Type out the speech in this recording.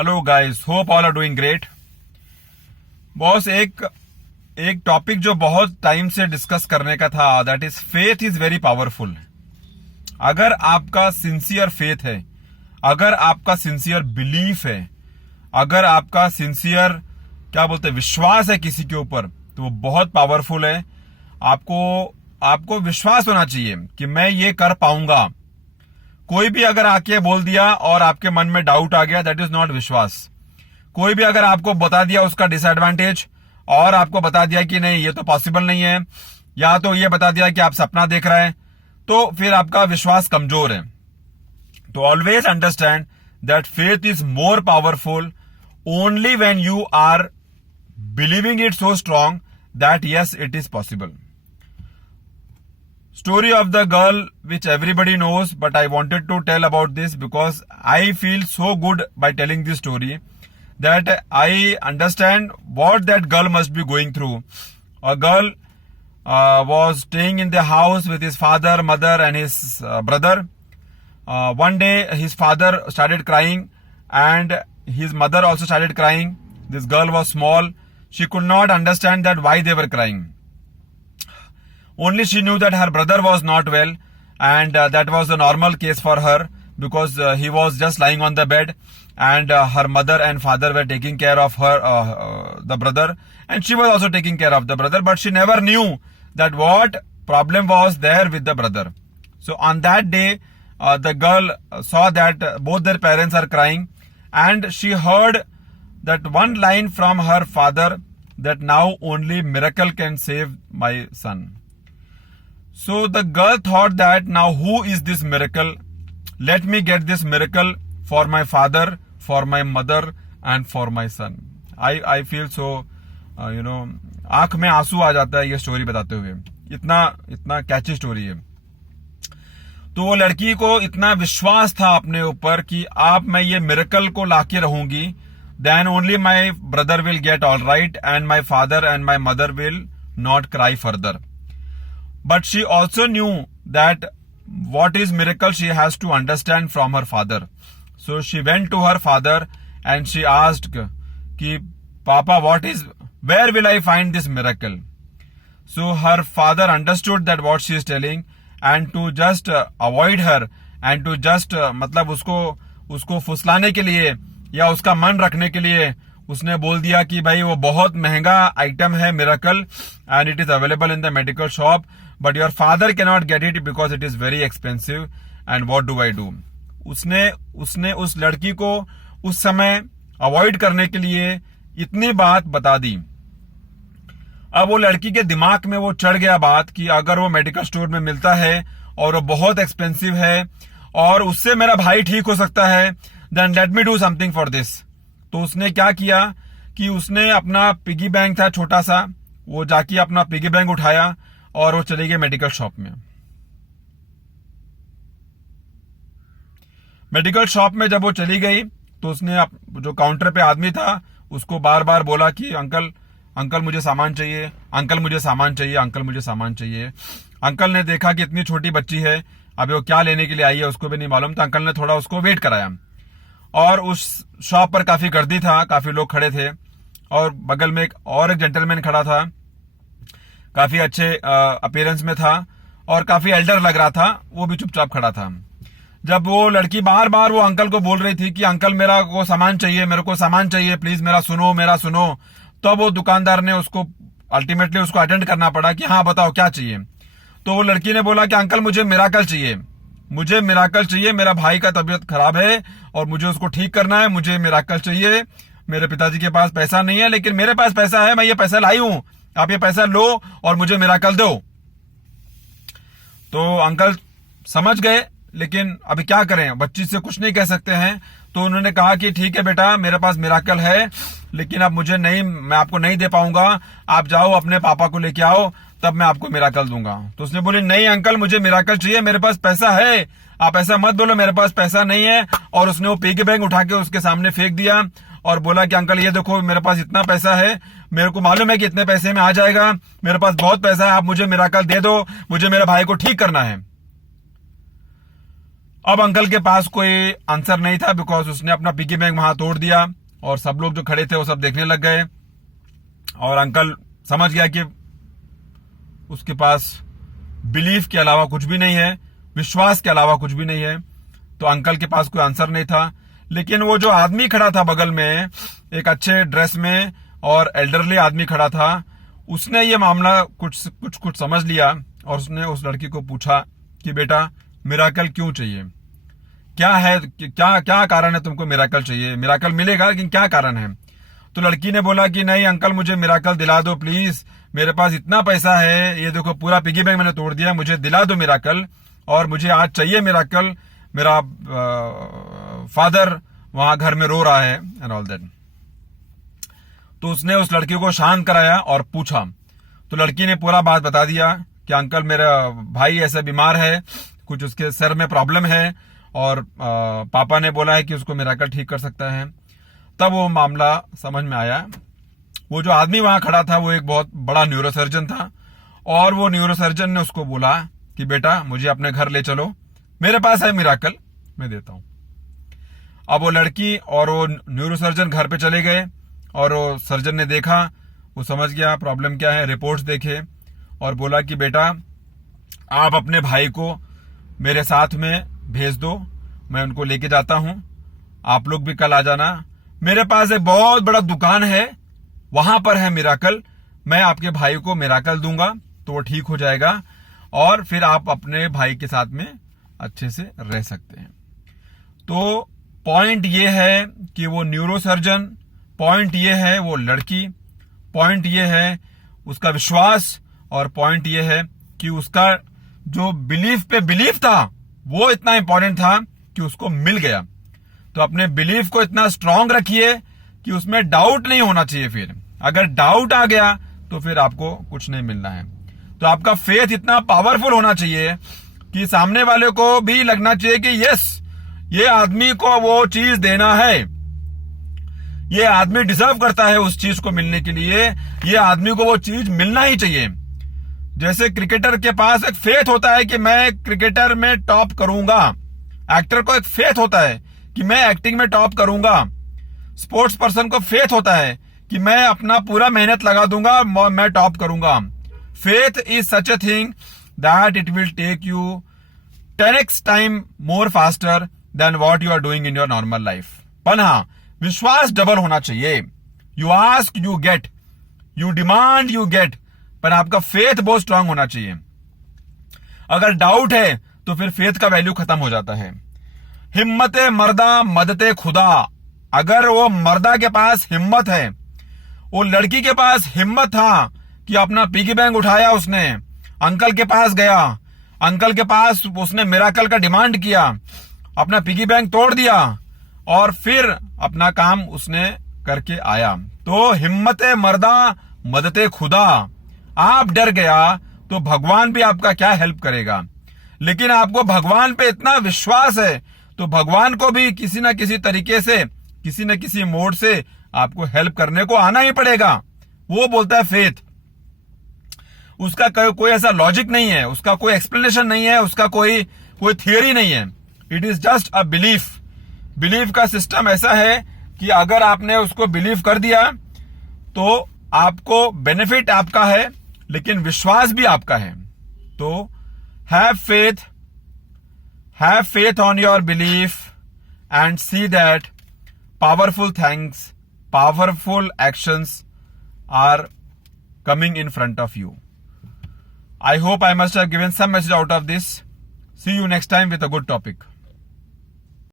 Hello guys, hope all are doing great. Boss, एक topic जो बहुत टाइम से डिस्कस करने का था, that is faith is very powerful. अगर आपका सिंसियर फेथ है, अगर आपका सिंसियर बिलीफ है, अगर आपका सिंसियर क्या बोलते हैं विश्वास है किसी के ऊपर, तो वो बहुत पावरफुल है। आपको विश्वास होना चाहिए कि मैं ये कर पाऊंगा। कोई भी अगर आके बोल दिया और आपके मन में डाउट आ गया, दैट इज नॉट विश्वास। कोई भी अगर आपको बता दिया उसका डिसएडवांटेज और आपको बता दिया कि नहीं ये तो पॉसिबल नहीं है, या तो ये बता दिया कि आप सपना देख रहे हैं, तो फिर आपका विश्वास कमजोर है। तो always understand that faith is more powerful only when you are believing it so strong that yes it is possible. Story of the girl which everybody knows, but I wanted to tell about this because I feel so good by telling this story that I understand what that girl must be going through. A girl was staying in the house with his father, mother and his brother. One day his father started crying and his mother also started crying. This girl was small. She could not understand that why they were crying. Only she knew that her brother was not well, and that was the normal case for her because he was just lying on the bed, and her mother and father were taking care of her, the brother, and she was also taking care of the brother, but she never knew that what problem was there with the brother. So on that day, the girl saw that both their parents are crying, and she heard that one line from her father that now only miracle can save my son. So the girl thought that now who is this miracle? Let me get this miracle for my father, for my mother and for my son. I feel so आंख में आंसू आ जाता है ये story बताते हुए। इतना कैची story है। तो वो लड़की को इतना विश्वास था अपने ऊपर कि आप मैं ये मिरेकल को लाके रहूंगी, then only my brother will get all right and my father and my mother will not cry further. But she also knew that what is miracle she has to understand from her father. So she went to her father and she asked कि Papa, where will I find this miracle? So her father understood that what she is telling and to just avoid her and to just मतलब उसको फुसलाने के लिए या उसका मन रखने के लिए उसने बोल दिया कि भाई वो बहुत महंगा आइटम है miracle and it is available in the medical shop, but your father can not get it because it is very expensive and what do I do. उसने उस लड़की को उस समय अवॉइड करने के लिए इतनी बात बता दी. अब वो लड़की के दिमाग में वो चढ़ गया बात कि अगर वो मेडिकल स्टोर में मिलता है और वो बहुत एक्सपेंसिव है और उससे मेरा भाई ठीक हो सकता है, then let me do something for this. तो उसने क्या किया कि उसने अपना पिगी बैंक था छोटा सा, वो जाके अपना पिगी बैंक उठाया और वो चली गई मेडिकल शॉप में. मेडिकल शॉप में जब वो चली गई तो उसने जो काउंटर पे आदमी था उसको बार बार बोला कि अंकल मुझे सामान चाहिए, अंकल मुझे सामान चाहिए, अंकल मुझे सामान चाहिए. अंकल ने देखा कि इतनी छोटी बच्ची है, अभी वो क्या लेने के लिए आई है उसको भी नहीं मालूम, तो अंकल ने थोड़ा उसको वेट कराया. और उस शॉप पर काफी गर्दी था, काफी लोग खड़े थे और बगल में एक जेंटलमैन खड़ा था, काफी अच्छे अपीयरेंस में था और काफी एल्डर लग रहा था, वो भी चुपचाप खड़ा था. जब वो लड़की बार बार वो अंकल को बोल रही थी कि अंकल मेरे को सामान चाहिए, प्लीज मेरा सुनो, तो वो दुकानदार ने उसको अल्टीमेटली उसको अटेंड करना पड़ा कि हाँ बताओ क्या चाहिए. तो वो लड़की ने बोला कि अंकल मुझे मिराकल चाहिए, मेरा भाई का तबीयत खराब है और मुझे उसको ठीक करना है, मुझे मिराकल चाहिए. मेरे पिताजी के पास पैसा नहीं है लेकिन मेरे पास पैसा है, मैं ये पैसा लाई हूं, आप ये पैसा लो और मुझे मिराकल दो. तो अंकल समझ गए, लेकिन अभी क्या करें, बच्ची से कुछ नहीं कह सकते हैं. तो उन्होंने कहा कि ठीक है बेटा, मेरे पास मिराकल है लेकिन अब मैं आपको नहीं दे पाऊंगा, आप जाओ अपने पापा को लेके आओ, तब मैं आपको मिराकल दूंगा. तो उसने बोली नहीं अंकल मुझे मिराकल चाहिए, मेरे पास पैसा है, आप ऐसा मत बोलो मेरे पास पैसा नहीं है. और उसने वो पिगी बैंक उठा के उसके सामने फेंक दिया और बोला कि अंकल ये देखो मेरे पास इतना पैसा है, मेरे को मालूम है कि इतने पैसे में आ जाएगा, मेरे पास बहुत पैसा है, आप मुझे मिराकल दे दो, मुझे मेरे भाई को ठीक करना है. अब अंकल के पास कोई आंसर नहीं था, बिकॉज उसने अपना पिगी बैंक वहां तोड़ दिया और सब लोग जो खड़े थे वो सब देखने लग गए। और अंकल समझ गया कि उसके पास बिलीफ के अलावा कुछ भी नहीं है, विश्वास के अलावा कुछ भी नहीं है। तो अंकल के पास कोई आंसर नहीं था। लेकिन वो जो आदमी खड़ा था बगल में, एक अच्छे ड्रेस में और एल्डरली आदमी खड़ा था, उसने ये मामला कुछ समझ लिया और उसने उस लड़की को पूछा कि बेटा मिराकल क्यों चाहिए, क्या है, क्या कारण है तुमको मिराकल चाहिए, मिराकल मिलेगा लेकिन क्या कारण है। तो लड़की ने बोला कि नहीं अंकल, मुझे मिराकल दिला दो प्लीज, मेरे पास इतना पैसा है, ये देखो पूरा पिगी बैंक मैंने तोड़ दिया, मुझे दिला दो मिराकल, और मुझे आज चाहिए मिराकल, मेरा फादर वहां घर में रो रहा है एंड ऑल दैट। तो उसने उस लड़की को शांत कराया और पूछा। तो लड़की ने पूरा बात बता दिया कि अंकल मेरा भाई ऐसा बीमार है, कुछ उसके सर में प्रॉब्लम है और पापा ने बोला है कि उसको मिराकल ठीक कर सकता है। तब वो मामला समझ में आया। वो जो आदमी वहां खड़ा था वो एक बहुत बड़ा न्यूरोसर्जन था और वो न्यूरोसर्जन ने उसको बोला कि बेटा मुझे अपने घर ले चलो, मेरे पास है मिराकल, मैं देता हूं। अब वो लड़की और वो न्यूरोसर्जन घर पे चले गए और वो सर्जन ने देखा, वो समझ गया प्रॉब्लम क्या है, रिपोर्ट्स देखे और बोला कि बेटा आप अपने भाई को मेरे साथ में भेज दो, मैं उनको लेके जाता हूं, आप लोग भी कल आ जाना, मेरे पास एक बहुत बड़ा दुकान है, वहां पर है मिराकल, मैं आपके भाई को मिराकल दूंगा तो वो ठीक हो जाएगा और फिर आप अपने भाई के साथ में अच्छे से रह सकते हैं। तो पॉइंट ये है कि वो न्यूरोसर्जन, पॉइंट ये है वो लड़की, पॉइंट ये है उसका विश्वास और पॉइंट ये है कि उसका जो बिलीफ पे बिलीफ था वो इतना इंपॉर्टेंट था कि उसको मिल गया। तो अपने बिलीफ को इतना स्ट्रांग रखिए कि उसमें डाउट नहीं होना चाहिए। फिर अगर डाउट आ गया तो फिर आपको कुछ नहीं मिलना है। तो आपका फेथ इतना पावरफुल होना चाहिए कि सामने वाले को भी लगना चाहिए कि यस, ये आदमी को वो चीज देना है, ये आदमी डिजर्व करता है उस चीज को मिलने के लिए, ये आदमी को वो चीज मिलना ही चाहिए। जैसे क्रिकेटर के पास एक फेथ होता है कि मैं क्रिकेटर में टॉप करूंगा, एक्टर को एक फेथ होता है कि मैं एक्टिंग में टॉप करूंगा, स्पोर्ट्स पर्सन को फेथ होता है कि मैं अपना पूरा मेहनत लगा दूंगा, मैं टॉप करूंगा। Faith is such a thing that it will take you 10x time more faster than what you are doing in your normal life. पर हाँ, विश्वास डबल होना चाहिए। You ask you get, you demand you get, पर आपका faith बहुत strong होना चाहिए। अगर डाउट है तो फिर फेथ का वैल्यू खत्म हो जाता है। हिम्मते मर्दा मदते खुदा, अगर वो मर्दा के पास हिम्मत है, वो लड़की के पास हिम्मत था कि अपना पिगी बैंक उठाया, उसने अंकल के पास गया, अंकल के पास उसने मिराकल का डिमांड किया, अपना पिगी बैंक तोड़ दिया और फिर अपना काम उसने करके आया। तो हिम्मते मर्दा मदते खुदा, आप डर गया तो भगवान भी आपका क्या हेल्प करेगा। लेकिन आपको भगवान पे इतना विश्वास है तो भगवान को भी किसी ना किसी तरीके से, किसी न किसी मोड से आपको हेल्प करने को आना ही पड़ेगा। वो बोलता है फेथ। उसका कोई ऐसा लॉजिक नहीं है, उसका कोई एक्सप्लेनेशन नहीं है, उसका कोई थियरी नहीं है। It is just a belief. Belief का सिस्टम ऐसा है कि अगर आपने उसको बिलीव कर दिया तो आपको बेनिफिट आपका है, लेकिन विश्वास भी आपका है। तो have faith on your belief and see that powerful things, powerful actions are coming in front of you. I hope I must have given some message out of this. See you next time with a good topic.